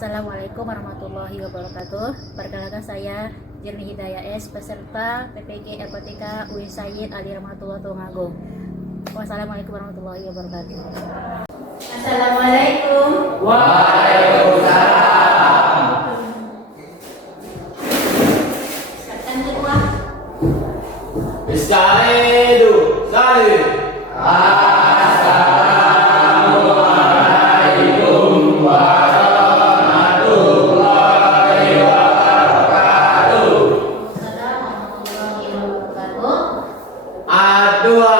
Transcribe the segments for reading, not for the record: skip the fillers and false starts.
Assalamualaikum warahmatullahi wabarakatuh. Perkenalkan saya Jirni Hidayah S, peserta PPG LPTK UIN Sayyid Ali Rahmatullah Tulungagung. Wassalamualaikum warahmatullahi wabarakatuh. Assalamualaikum. Waalaikumsalam. Kata kedua. Istaidu salih. Assalamualaikum warahmatullahi wabarakatuh. Assalamualaikum warahmatullahi wabarakatuh. Adua.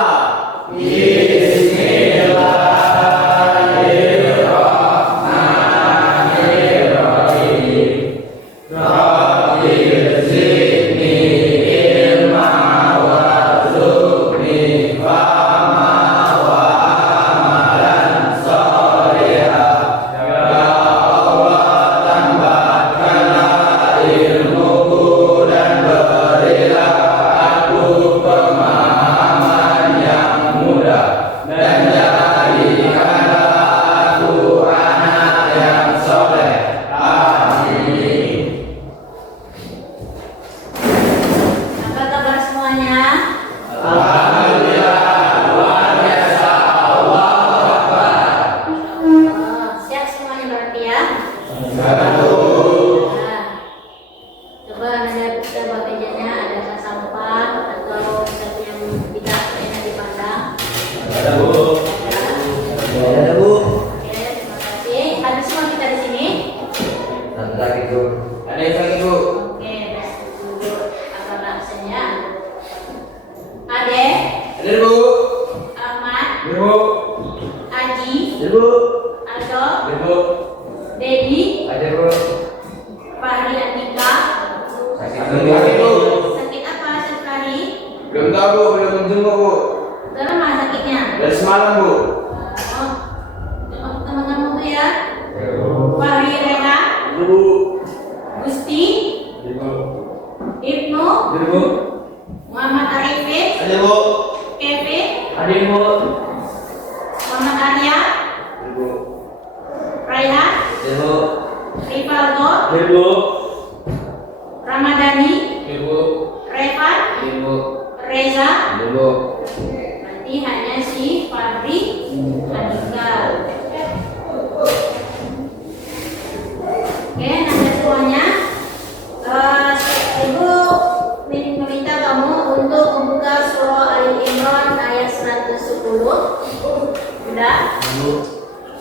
Apa kabar semuanya? Siap semuanya berarti ya? Nah, coba Anda bisa bawa mejanya, ada sampah atau sesuatu yang tidak enak dipandang. Ada Bu. Ada. Oke, terima kasih. Ada semua kita di sini? Ada yang sakit Bu. Oke, dulu apa absennya? Ade, Ada Bu. Ahmad, Ada Bu. Aji, Ada Bu. Aldo, Ada Bu. Dedi, Ada Bu. Fahri Andika. Sakit Bu. Sakit apa sekali? Belum tahu Bu, belum menjenguk Bu. Udah lama sakitnya? Dari semalam Bu. Teman-teman tuh ya. Fahri Rena, Ada Bu. Gusti, Ada Bu. Ibnu, Ada Bu. Muhammad Arifin, Ada Bu. Kevin, Ada Bu. Muhammad Arya, Ada Bu. Raihan, Ada Bu. Rivaldo, Ada Bu. Ramadhani, Ada Bu. Revan, Ada Bu. Reza. Ada Bu. Nanti hanya si Fahri Andika. Oke, nanti semuanya. Ibu meminta kamu untuk membuka surah Ali Imran ayat 110. Sudah?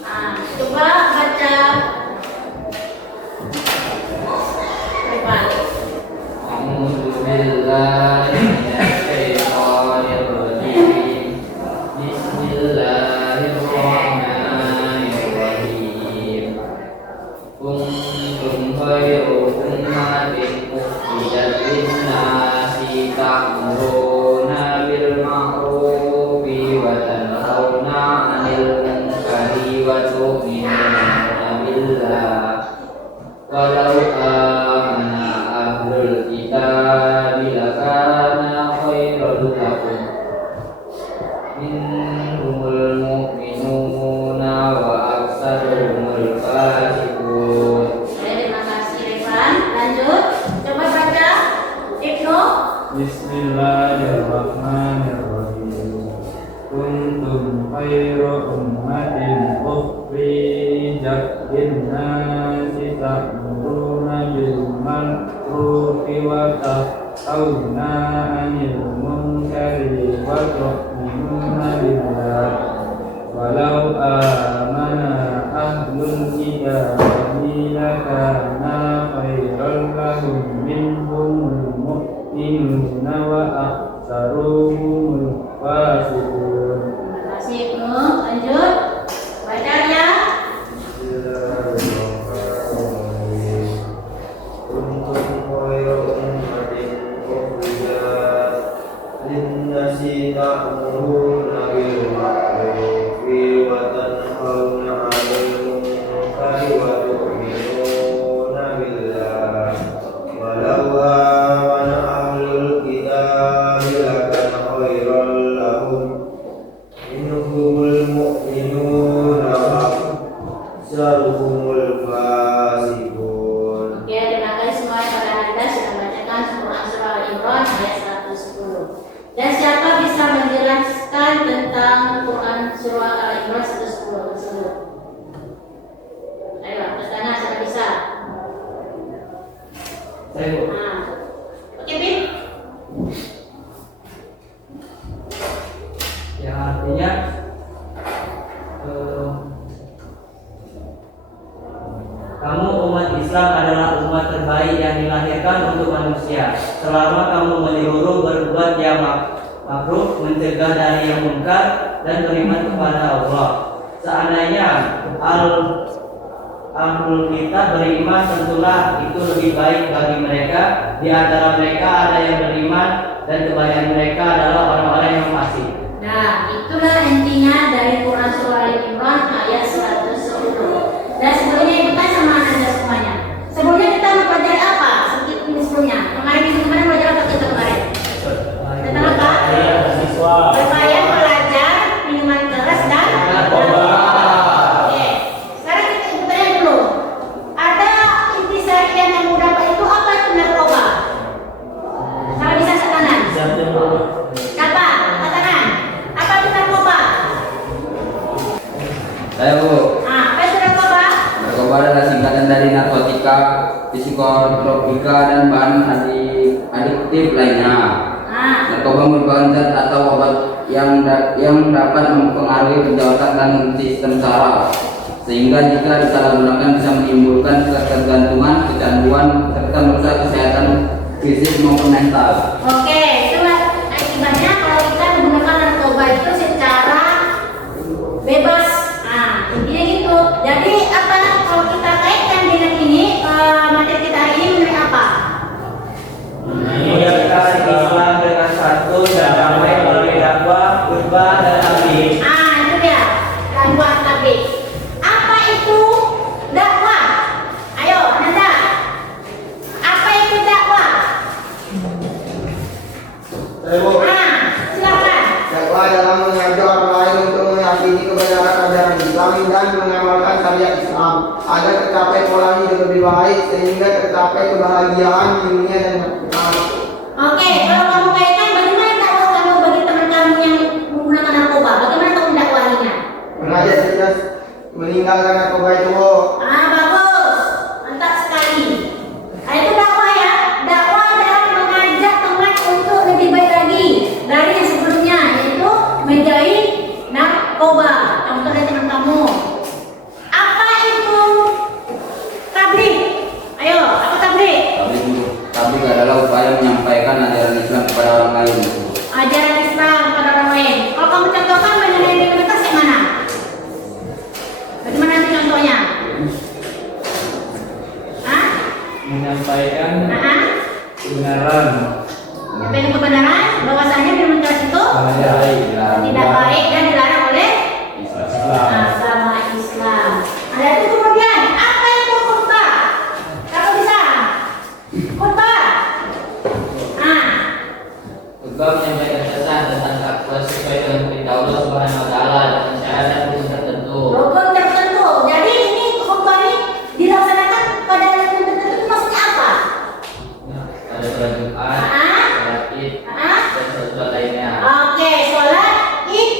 Nah, coba baca. Revan. A'udzu billahi minasyaitonir rajim. Bismillahirrahmanirrahim. Kuntum khairu ummatin ukhrijat lin-nasi ta'muruna bil ma'rufi wa tanhauna 'anil munkari wa tu'minuna billah. Walau amana ahlul kitabi lakana khairan lakum minhumul mu'minuna wa aksaruhumul fasiqun. Terima kasih Revan. Lanjut. Coba baca Ibnu. Bismillahirrahmanirrahim. Kuntum khairu ummatin ukhrijat lin-nasi ta'muruna bil ma'rufi wa tanhauna 'anil munkari wa tu'minuna billah. Walau amana ahlul kitabi lakana khairan lahum minhumul mu'minuna wa aktsaruhumul fasiqun. Terima kasih Ibnu. Lanjut. Baca ya. Bismillahirrahmanirrahim. Kuntum khairu ummatin ukhrijat lin-nasi ta'muruna bil ma'rufi wa tanhauna 'anil munkari wa tu'minuna surah Al-Imran 110 tersebut. Ayo, angkat tangan siapa bisa? Saya Bu. Nah, oke Bin. Yang artinya kamu umat Islam adalah umat terbaik yang dilahirkan untuk manusia. Selama kamu menyuruh berbuat yang makruh, mencegah dari yang munkar, dan beriman kepada Allah. Seandainya ahlul kita beriman, tentulah itu lebih baik bagi mereka. Di antara mereka ada yang beriman, dan kebanyakan mereka adalah orang-orang yang fasik. Nah, itulah intinya dari Quran Surah Al-Imran ayat 110. Dan sebelumnya ikutan sama anda semuanya. Sebelumnya kita mempelajari apa? Sedikit ini sebelumnya. Kemarin belajar apa kita kemarin? Tentang apa? Berbayar, belajar, minuman keras dan narkoba. Oke. Sekarang kita ikutannya dulu. Ada intisarian yang mudah itu apa itu narkoba? Kalau bisa setanan. Siapa? Katakan. Apa itu narkoba? Saya Bu. Nah, apa itu narkoba? Narkoba adalah singkatan dari narkotika, psikotropika, dan bahan adiktif lainnya. Nah, Narkoba merupakan zat atau obat yang dapat mempengaruhi pencautan dan sistem saraf, sehingga jika disalahgunakan bisa menimbulkan ketergantungan, kecanduan, serta merusak kesehatan fisik maupun mental. oke, itulah akibatnya kalau kita menggunakan narkoba itu secara bebas. Nah, intinya gitu. Jadi apa kalau kita kaitkan dengan ini materi kita hari ini mengenai apa? Menegakkan Islam dengan santun dan damai melalui dakwah, khutbah, dan tabligh. Ah, itu dia. Dakwah tabligh. Apa itu dakwah? Ayo, Ananda. Apa itu dakwah? Saya Bu. Ah, silakan. Dakwah adalah mengajak orang lain untuk meyakini kebenaran ajaran Islam dan mengamalkan syariat Islam agar tercapai pola hidup lebih baik sehingga tercapai kebahagiaan dunia dan akhirat. Oke, kalau kamu kaitkan bagaimana dakwah kamu bagi teman kamu yang menggunakan narkoba? Bagaimana kamu dakwahinya? Mengajak dia meninggalkan narkoba itu, Bu. Ah, bagus. Mantap sekali. Nah, itu dakwah ya. Dakwah adalah mengajak teman untuk lebih baik lagi dari yang sebelumnya, yaitu menjauhi narkoba. Contoh dari teman kamu. Apa itu tabligh? Ayo, apa tabligh? Tabligh adalah upaya menyampaikan ajaran Islam kepada orang lain. Ajaran Islam kepada orang lain. Kalau kamu contohkan mengenai implementasi yang mana? Bagaimana itu contohnya? Hah? Menyampaikan Nah, kebenaran. menyampaikan kebenaran bahwasanya implementasi itu tidak baik dan dilarang oleh agama Islam. Ada itu kemudian apa itu khutbah? Kalau bisa khutbah. Ah, Khutbah menyampaikan pesan tentang takwa sesuai dengan perintah Allah Subhanahu Wa Taala dengan syarat rukun tertentu. rukun tertentu. Jadi ini khutbah ini dilaksanakan pada rukun tertentu itu maksudnya apa? Pada sholat Jumat, sholat Id, Ah, dan sholat lainnya. oke, sholat Id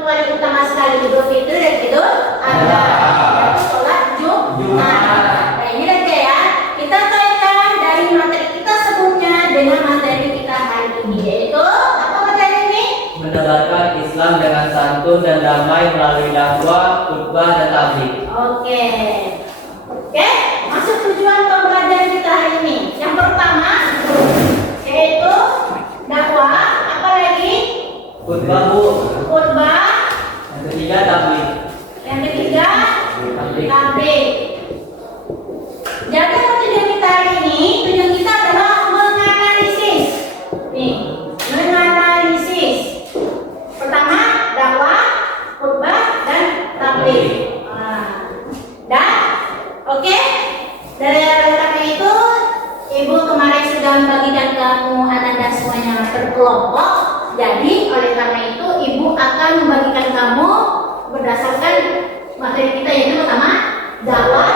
paling utama sekali Idul Fitri dan Idul Adha. Yaitu sholat Jumat. Nah, ini aja ya. Kita kaitkan dari materi kita sebelumnya dengan materi kita hari ini, yaitu apa materi ini? Menebarkan Islam dengan santun dan damai melalui dakwah, khutbah, dan tabligh. Oke. Oke, masuk tujuan pembelajaran kita hari ini. Yang pertama yaitu dakwah, apa lagi? Khutbah Bu. Khutbah. Yang ketiga tabligh. Yang ketiga Tabligh. tabligh. Jadi tujuan kita hari ini, tujuan kita adalah menganalisis. Nih, menganalisis. Pertama, dakwah, khutbah, dan tabligh. Dan oke, dari karena itu Ibu kemarin sudah membagikan kamu Ananda semuanya berkelompok. Jadi oleh karena itu Ibu akan membagikan kamu berdasarkan materi kita yaitu pertama dakwah,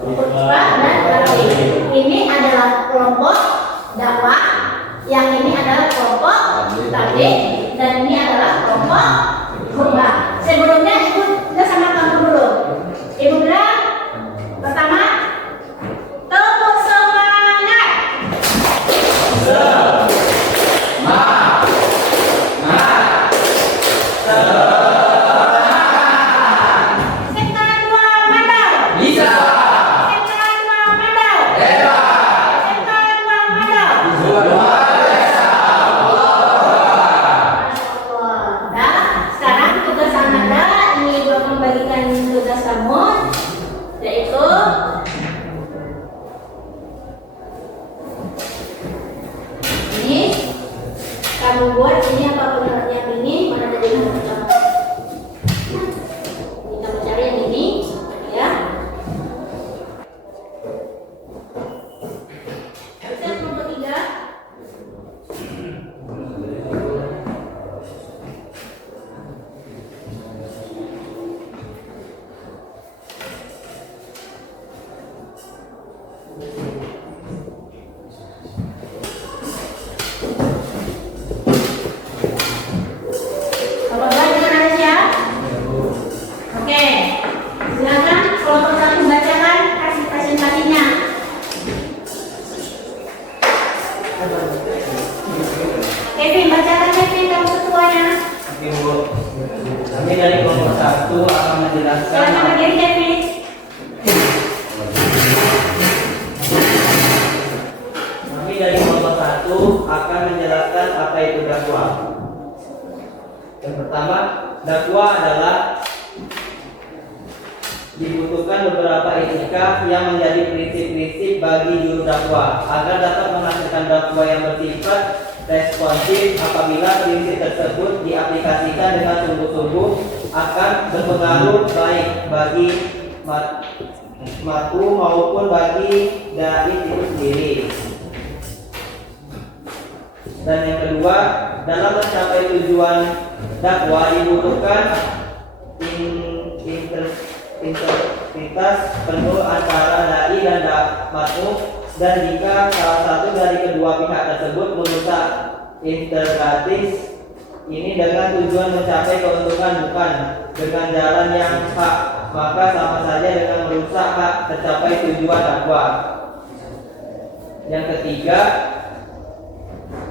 khutbah, dan tabligh. Ini adalah kelompok dakwah, yang ini adalah kelompok tabligh, dan ini adalah kelompok khutbah. Sebelumnya ibu udah sama kamu dulu. Ibu bilang pertama, tepuk semangat. Sektor 2 mandal. Bisa. Sektor 2 mandal. Hebat. Sektor 2 mandal. Luar biasa. Nah, sekarang tugas Anda ini ibu akan membagikan tugas kamu, yaitu ini kamu buat ini apa benar yang ini mana tadi kamu pertama? Ini kamu cari yang ini, ya. Bisa kelompok 3. Bapak dengan ada siap? Oke, silakan kelompok 1 bacakan hasil presentasinya. Kevin, bacakan Kevin, kamu ketuanya. Oke Bu, kami dari kelompok 1 akan menjelaskan Silakan berdiri Kevin. Kami dari kelompok 1 akan menjelaskan apa itu dakwah. Yang pertama, dakwah adalah dibutuhkan beberapa etika yang menjadi prinsip-prinsip bagi juru dakwah agar dapat menghasilkan dakwah yang bersifat responsif. Apabila prinsip tersebut diaplikasikan dengan sungguh-sungguh akan berpengaruh baik bagi matu maupun bagi dai itu sendiri. Dan yang kedua, dalam mencapai tujuan dakwah dibutuhkan integritas penuh antara dai dan matu, dan jika salah satu dari kedua pihak tersebut merusak integritas ini dengan tujuan mencapai keuntungan bukan dengan jalan yang hak, maka sama saja dengan merusak hak tercapai tujuan dakwah. Yang ketiga,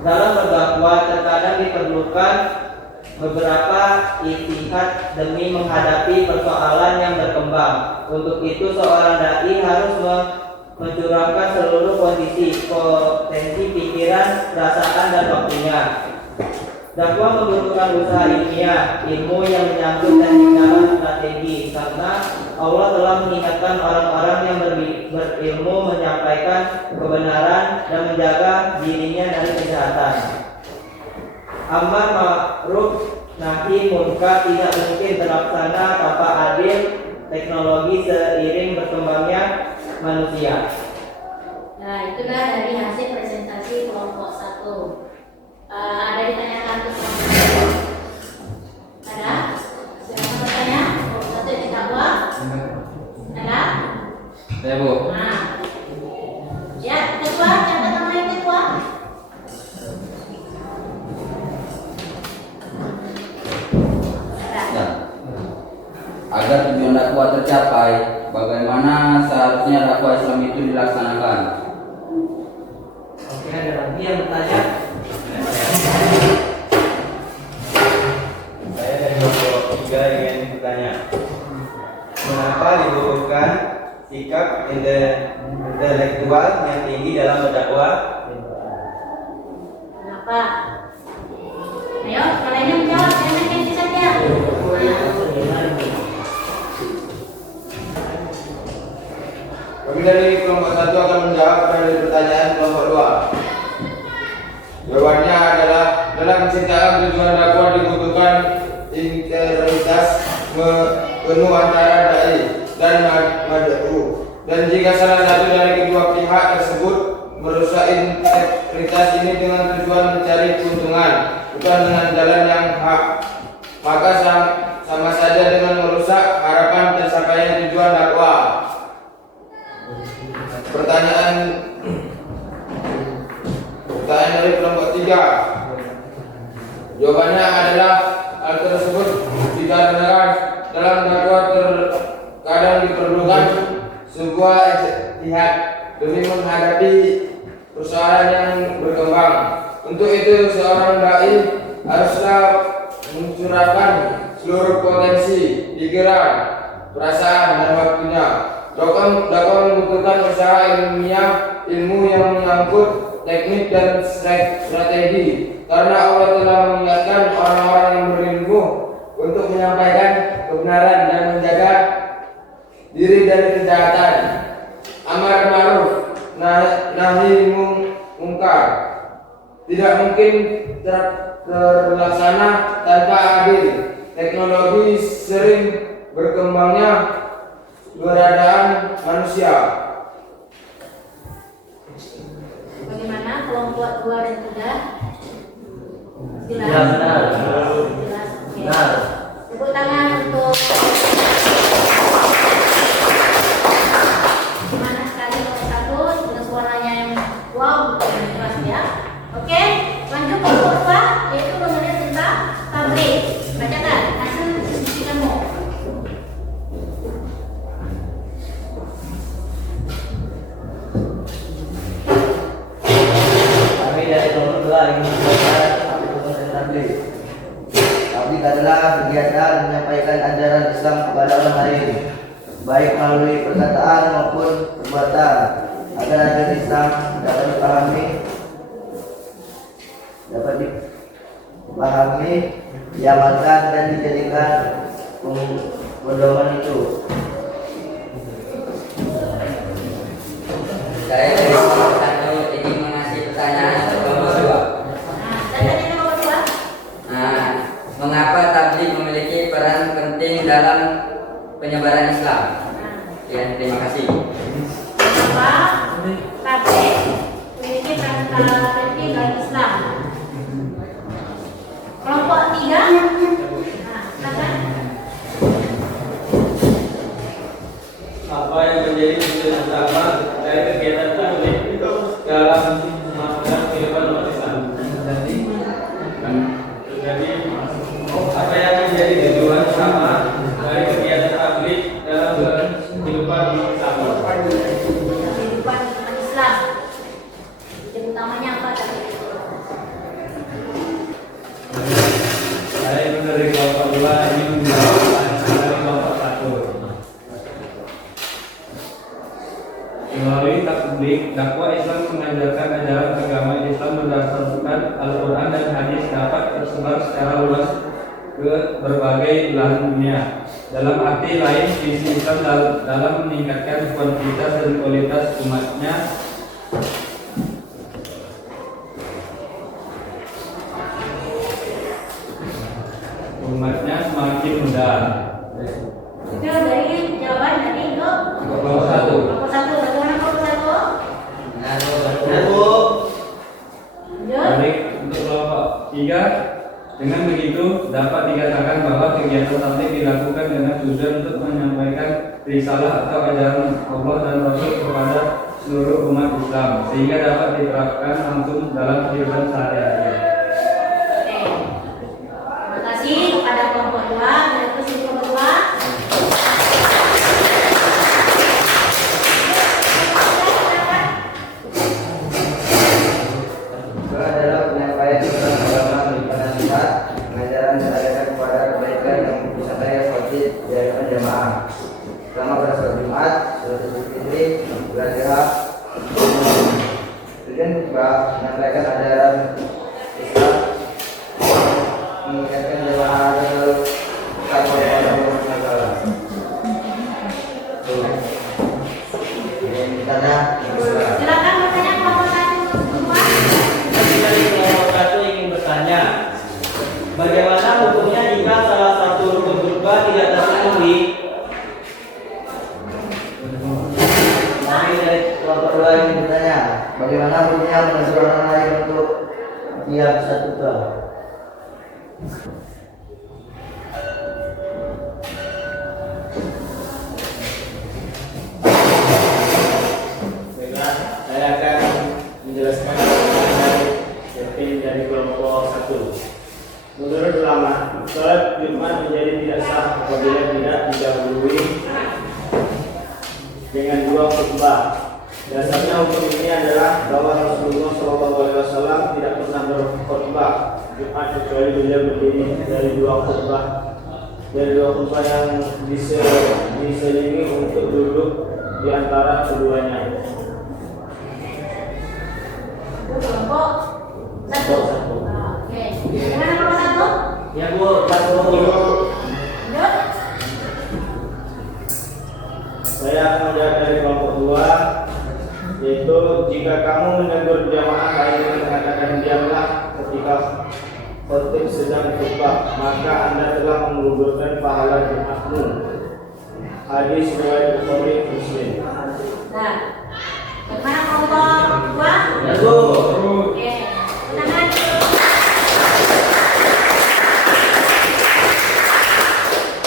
dalam berdakwah terkadang diperlukan beberapa ijtihad demi menghadapi persoalan yang berkembang. Untuk itu seorang dai harus mencurahkan seluruh potensi pikiran, perasaan, dan waktunya. Dakwah membutuhkan usaha ilmiah, ilmu yang menyangkut dan tindakan strategi, karena Allah telah mengingatkan orang-orang yang berilmu menyampaikan kebenaran dan menjaga dirinya dari kejahatan. Amar ma'ruf nahi munkar tidak mungkin terlaksana tanpa adil teknologi seiring berkembangnya manusia. Nah, itulah dari hasil presentasi kelompok 1. Ada ditanyakan untuk kelompok 1? Ada? Siapa bertanya? Kelompok 1 yang dakwah? Ada? Saya Bu. Nah, ya, ketua, catat nama yang ketua. Ada. Ya. Agar tujuan dakwah tercapai, bagaimana seharusnya dakwah Islam itu dilaksanakan? Oke, ada lagi yang bertanya? Saya dari kelompok 3 ingin bertanya, mengapa dibutuhkan sikap intelektual yang tinggi dalam berdakwah? Kenapa? Ayo, kalian yang menjawab, jangan ganti saja. Kami dari kelompok 1 akan menjawab dari pertanyaan kelompok 2. Jawabannya adalah dalam menciptakan tujuan dakwah dibutuhkan integritas penuh antara dai dan mad'u. Dan jika salah satu dari kedua pihak tersebut merusak integritas ini dengan tujuan mencari keuntungan, bukan dengan jalan yang hak, maka sama saja dengan merusak harapan tercapainya tujuan dakwah. Pertanyaan dari kelompok 3. Jawabannya adalah hal tersebut tidak benar kedua pihak demi menghadapi persoalan yang berkembang. Untuk itu seorang dai haruslah mencurahkan seluruh potensi, pikiran, perasaan dan waktunya dapat membutuhkan usaha ilmiah, ilmu yang menyangkut teknik dan strategi, karena Allah telah mengingatkan orang-orang yang berilmu untuk menyampaikan kebenaran dan menjaga diri dari kejahatan, amar ma'ruf, nahi mungkar. Tidak mungkin terlaksana tanpa adil. Teknologi sering berkembangnya keberadaan manusia. Bagaimana kelompok 2 dan 3? Jelas? Ya, benar. Jelas. Oke. Benar. Tepuk tangan untuk mana sekali nomor 1 dengan suaranya yang wow, yang keras ya. Oke, lanjut kelompok 2 yaitu mengenai tentang tablik. Bacakan hasil diskusi kamu. Kami dari kelompok 2 ingin menjelaskan apa itu konten tabligh. Tabligh adalah kegiatan menyampaikan ajaran Islam kepada orang lain, baik melalui perkataan maupun perbuatan, agar ajaran Islam dapat dipahami, diamalkan dan dijadikan pedoman itu. Saya dari kelompok 1 ingin mengasih pertanyaan ke kelompok 2. Tanya nomor 2. Mengapa tabligh memiliki peran penting dalam penyebaran Islam? Ya, terima kasih. Kenapa tablik memiliki peran penting dalam Islam? Kelompok 3. Silakan. Apa yang menjadi tujuan utama dari kegiatan tabligh dalam memajukan kehidupan umat Islam? Jadi apa yang menjadi tujuan utama dari kegiatan tabligh dalam kehidupan umat Islam? Kehidupan umat Islam. Tujuan utamanya apa tadi? Saya itu dari kelompok 2 ini menjawab dari kelompok 1. Melalui tabligh, dakwah Islam mengajarkan ajaran agama Islam berdasarkan Al-Quran dan hadis dapat tersebar secara luas ke berbagai belahan dunia. Dalam arti lain, visi Islam dalam meningkatkan kuantitas dan kualitas umatnya semakin mudah. Itu dari jawaban dari itu. Kelompok 1. Kelompok 1. Bagaimana kelompok 1? Ya, Bu. Lanjut. Balik untuk kelompok 3. Dengan begitu dapat dikatakan bahwa kegiatan tabligh dilakukan dengan tujuan untuk menyampaikan risalah atau ajaran Allah dan Rasul kepada seluruh umat Islam, sehingga dapat diterapkan langsung dalam kehidupan sehari-hari. Oke. Terima kasih kepada kelompok 2. Berikut kelompok 2. Itu adalah penyampaian tentang agama beribadah niat, pengajaran diarahkan kepada kebaikan yang disertai seperti diadakan jamaah selama pada sholat Jumat, sholat Idul Fitri, bulan Adha. Tujuan juga menyampaikan ajaran Islam, mengingatkan jamaah agar takwa kepada Allah Taala. Ini misalnya Silakan bertanya kelompok 1 semua. Kami dari kelompok 1 ingin bertanya, bagaimana hukumnya jika salah satu rukun kurban tidak terpenuhi? kami dari kelompok 2 ini bertanya, bagaimana hukumnya menegur orang lain untuk diam satu doa? Baiklah, saya akan menjelaskan dari Kevin dari kelompok 1. Menurut ulama, sholat Jumat menjadi tidak sah apabila tidak didahului dengan dua khutbah. Dasarnya hukum ini adalah bahwa Rasulullah SAW tidak pernah berkhutbah Jumat kecuali beliau berdiri dari dua khutbah yang diselingi untuk duduk di antara keduanya. Kelompok satu. Oke. Gimana nomor satu? Ya Bu, satu. Lanjut. Saya akan menjawab dari kelompok 2, yaitu jika kamu menegur jamaah lain dengan mengatakan diamlah ketika khotib sedang khutbah, maka Anda telah menggugurkan pahala Jumatmu. Hadis riwayat Bukhari Muslim. Nah, bagaimana kelompok 2? Ya Bu. Oke. Tangan.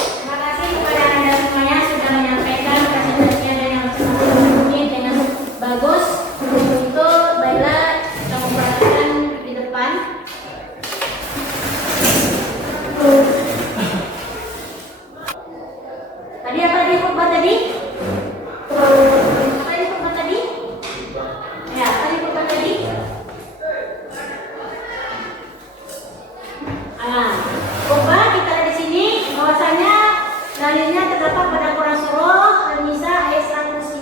Terima kasih kepada Anda semuanya sudah menyampaikan presentasinya dengan bagus. Untuk baiklah kita memperhatikan di depan. Tadi apa tadi khutbah tadi? Apa tadi khutbah tadi? Ya, apa tadi khutbah tadi? Khutbah kita ada di sini bahwasanya dalilnya terdapat pada Quran surah An-Nisa ayat 115.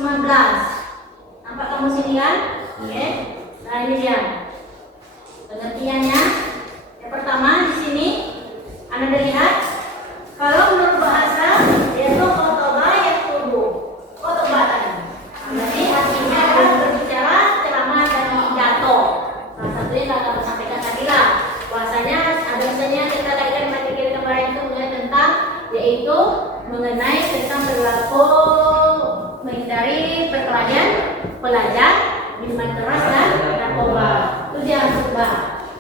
Nampak kamu sini kan? Oke. Nah ini dia pengertiannya. Yang pertama di sini Anda lihat kalau menurut bahasa yaitu khotbah yang tubuh khotbah tadi. Berarti artinya adalah berbicara, ceramah dan pidato. Salah satunya yang akan sampaikan tadi lah. Bahwasanya ada misalnya kita kaitkan materi kemarin itu mengenai tentang yaitu mengenai tentang perilaku menghindari perkelahian pelajar, minuman keras dan narkoba. Itu dia khutbah.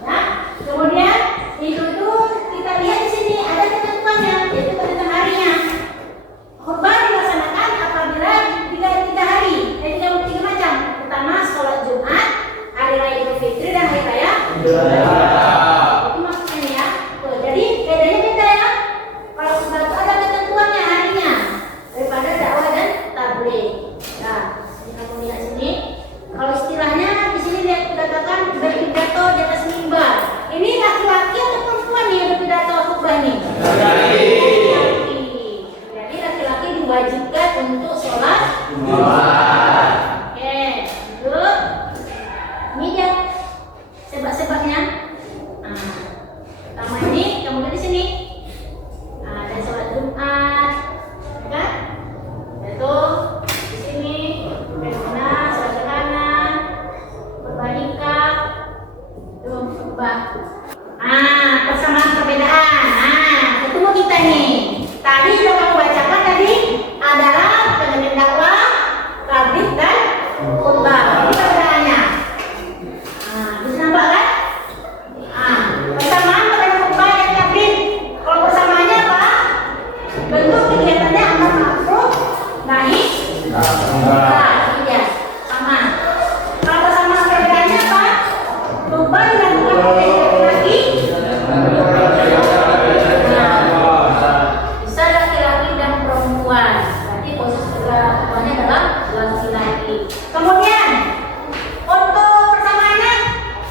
Nah, kemudian itu kita lihat di sini ada ketentuannya, yaitu ketentuan harinya. Khutbah dilaksanakan apabila tiga hari, tiga macam. Pertama, sholat Jumat, hari raya Idul Fitri dan hari raya Idul Adha. Itu maksudnya ya. Tuh, jadi bedanya beda ya. Kalau khutbah itu ada ketentuannya harinya daripada dakwah dan tabligh. Nah, ini kamu lihat sini. Kalau istilahnya di sini dia katakan berpidato di atas mimbar. Ini laki-laki atau perempuan nih yang berpidato khutbah nih? Laki-laki. Jadi laki-laki diwajibkan untuk sholat Jumat. Oke, lanjut. Ini dia sebab-sebabnya. Nah, pertama ini kamu lihat di sini. Nah, ada sholat Jumat, kan? Itu di sini bagaimana sholat gerhana, berbanikah, itu khutbah. Persamaan perbedaan. Ketemu kita nih. Tadi sudah kamu bacakan tadi adalah penyampaian dakwah, tabligh dan khutbah. Ini perbedaannya. Bisa nampak kan? Persamaan pada khutbah dan tabligh. Kalau persamaannya apa? Bentuk kegiatannya amar ma'ruf nahi munkar. Iya, sama. Kalau persamaan perbedaannya apa? Khutbah dilakukan oleh laki-laki. Bisa laki-laki dan perempuan. Berarti posisi khutbahnya adalah laki-laki. Kemudian untuk persamaannya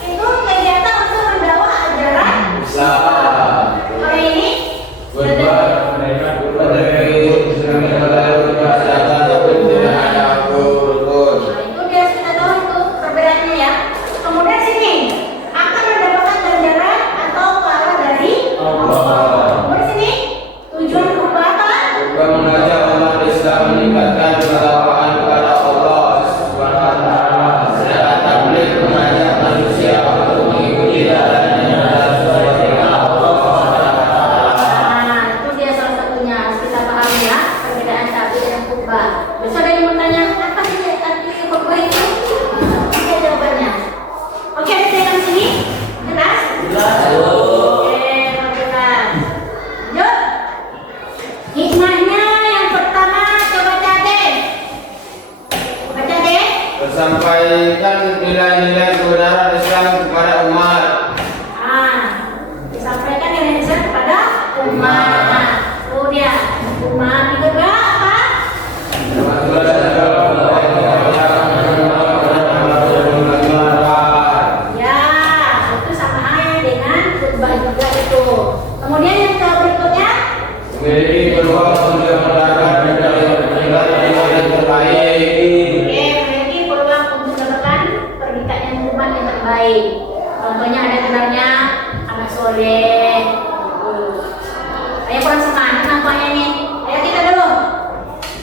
itu kegiatan untuk mendakwah ajaran Islam. Kalau ini itu dia kita tahu itu perbedaannya ya. Kemudian sini akan mendapatkan ganjaran atau pahala dari Allah. Kemudian sini tujuan khutbah apa? Mengajak umat Islam meningkatkan ketakwaan kepada Allah Subhanahu wa taala. Sedangkan tabligh mengajak manusia untuk mengikuti jalannya sesuai dengan Allah Subhanahu wa taala. Itu dia salah satunya harus kita pahami ya perbedaan tabligh dan khutbah. Besok ada yang mau tanya apa sih arti khutbah itu? Ini jawabannya. Oke, ada yang sini jelas? Jelas. Oke, jelas. Lanjut. Hikmahnya yang pertama coba baca deh. Baca deh. Sampaikan nilai-nilai kebenaran Islam kepada umat. Disampaikan nilai Islam kepada umat. Oh dia umat itu berapa? Termasuk baik. Contohnya ada gelarnya anak soleh. Ayo kurang semangat nampaknya nih. Ayo kita dulu.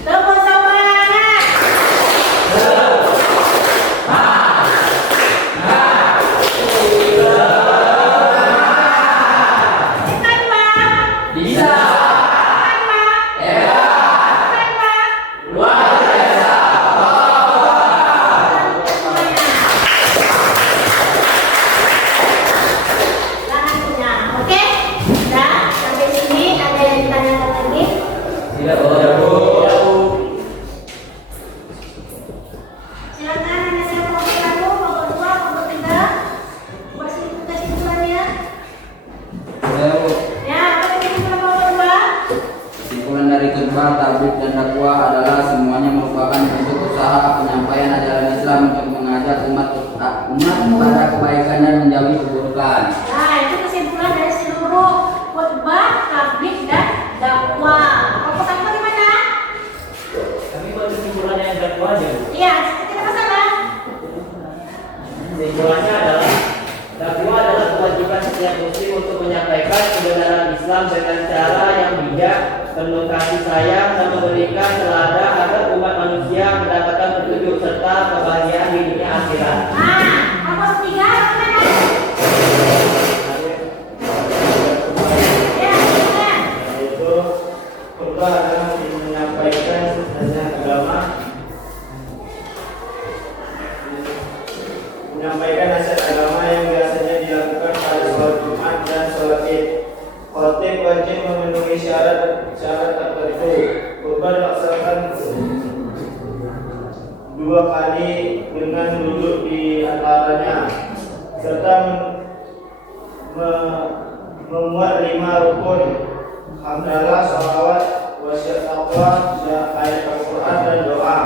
Tepuk semangat. Kan, Pak? Bisa. Kan, Pak? Hebat. Kan, Pak? Luar biasa. Jangan punya. Oke? Nah, sampai sini ada yang ditanyakan lagi? Tidak boleh, Bu. Silakan Anda siap kelompok 1, kelompok 2, kelompok 3. Kasih kesimpulannya. Boleh, Bu. Ya, apa kesimpulan kelompok 2? Kesimpulan dari khutbah, tabligh dan dakwah adalah semuanya merupakan bentuk usaha penyampaian ajaran Islam untuk mengajak umat pada kebaikan dan menjauhi keburukan. Nah, itu kesimpulan dari seluruh khutbah, tabligh dan dakwah. Kelompok 1 gimana? Kami buat kesimpulan yang dakwah aja, Bu. Iya, tidak masalah. Kesimpulannya adalah dakwah adalah kewajiban setiap muslim untuk menyampaikan kebenaran Islam dengan cara yang bijak, penuh kasih sayang dan memberikan teladan agar umat manusia mendapatkan petunjuk serta kebahagiaan di dunia akhirat. Nah, kelompok 3 gimana? Ya, silakan. Yaitu khutbah adalah menyampaikan nasihat agama, menyampaikan nasihat agama yang biasanya dilakukan pada sholat Jumat dan sholat Id. Khotib wajib memenuhi syarat tertentu. Khutbah dilaksanakan 2 kali dengan duduk di antaranya, serta memuat 5 rukun: hamdalah, sholawat, wasiat taqwa, dan ayat Al-Quran dan doa.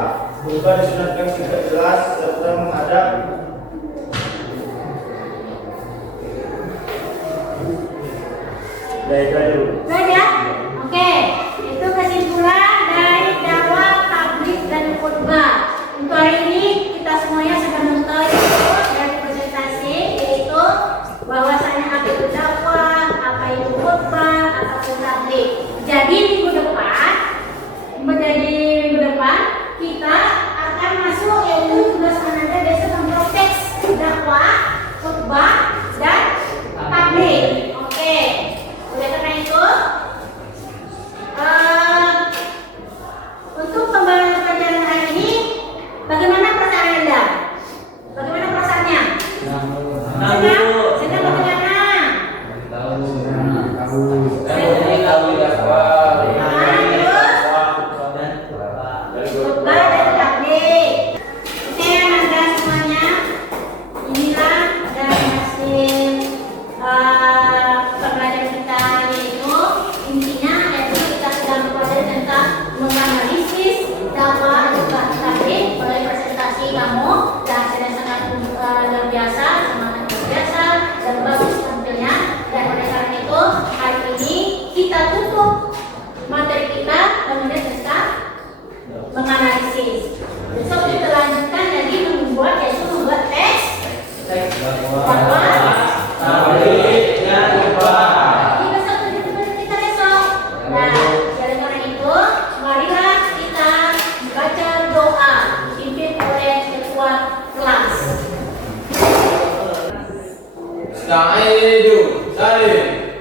Khutbah disunatkan tidak jelas serta menghadap dulu. Baik ya? Oke, itu kesimpulan dari dakwah, tabligh dan khutbah. Untuk hari ini kita semuanya sudah mengetahui dari presentasi, yaitu bahwasanya apa itu dakwah, apa itu khutbah, apa itu tabligh. Jadi minggu depan kita akan masuk yaitu tugas Anda besok memproses dakwah, khutbah dan tabligh. Oke. Oleh karena itu, untuk pembahasan pelajaran hari ini, bagaimana perasaan Anda? Bagaimana perasaannya? Senang? Senang bagaimana? Khutbah dan tabligh. Oke, Anda semuanya, inilah dari hasil pembelajaran kita, yaitu intinya yaitu kita sedang mempelajari tentang menganalisis dakwah juga tabligh oleh presentasi kamu, dan sudah sangat luar biasa, semangat luar biasa dan bagus tampilnya. Dan oleh karena itu hari ini kita tutup materi kita kemudian kita menganalisis. Besok kita lanjutkan lagi membuat teks dakwah. Nah, oleh karena itu, marilah kita baca doa dipimpin oleh ketua kelas. Sa'idu Salim.